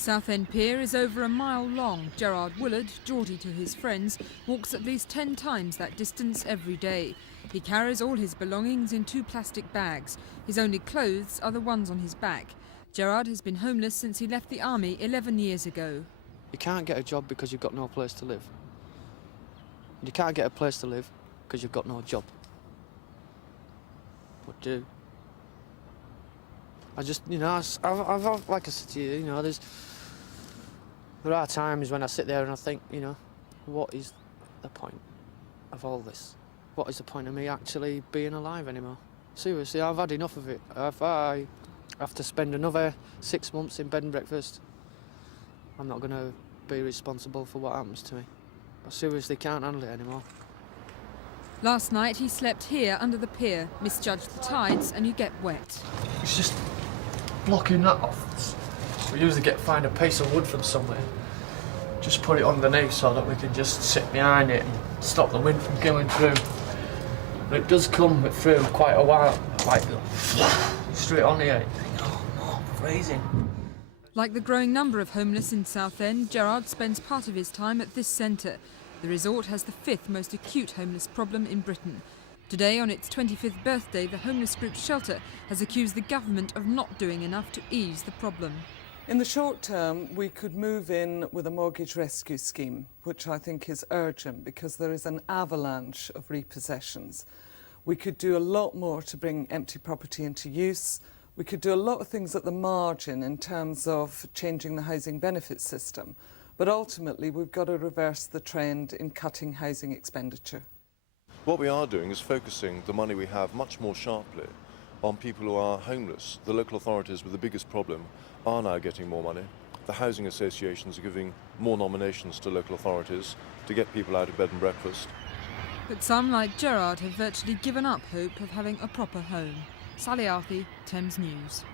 Southend Pier is over a mile long. Gerard Willard, Geordie to his friends, walks at least 10 times that distance every day. He carries all his belongings in 2 plastic bags. His only clothes are the ones on his back. Gerard has been homeless since he left the army 11 years ago. You can't get a job because you've got no place to live. You can't get a place to live because you've got no job. What do? I just, I've like I said to you, there are times when I sit there and I think, what is the point of all this? What is the point of me actually being alive anymore? Seriously, I've had enough of it. If I have to spend another 6 months in bed and breakfast, I'm not going to be responsible for what happens to me. I seriously can't handle it anymore. Last night he slept here under the pier, misjudged the tides and you get wet. It's just blocking that off. We usually find a piece of wood from somewhere, just put it underneath so that we can just sit behind it and stop the wind from going through. But it does come through quite a while, like straight on here. Oh no, freezing. Like the growing number of homeless in Southend, Gerard spends part of his time at this centre. The resort has the 5th most acute homeless problem in Britain. Today, on its 25th birthday, the homeless group Shelter has accused the government of not doing enough to ease the problem. In the short term, we could move in with a mortgage rescue scheme, which I think is urgent because there is an avalanche of repossessions. We could do a lot more to bring empty property into use. We could do a lot of things at the margin in terms of changing the housing benefit system. But ultimately, we've got to reverse the trend in cutting housing expenditure. What we are doing is focusing the money we have much more sharply on people who are homeless. The local authorities with the biggest problem are now getting more money. The housing associations are giving more nominations to local authorities to get people out of bed and breakfast. But some, like Gerard, have virtually given up hope of having a proper home. Sally Arthey, Thames News.